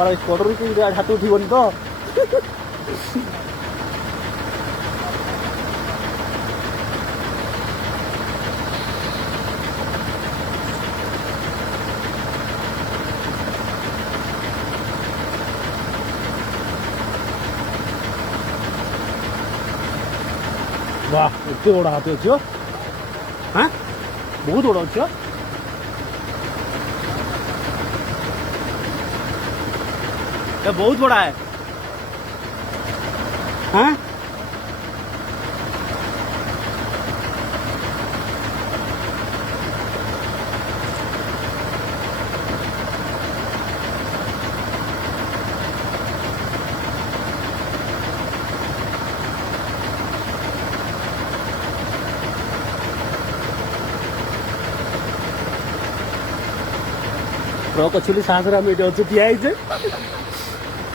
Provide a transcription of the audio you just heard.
बार कड़र की हाथ उठन तो वाह एत बड़ा हाथी अच्छी हाँ बहुत बड़ा अच्छी ये बहुत बड़ा है हाँ ट्रक अच्छी साहस आम ये ठिया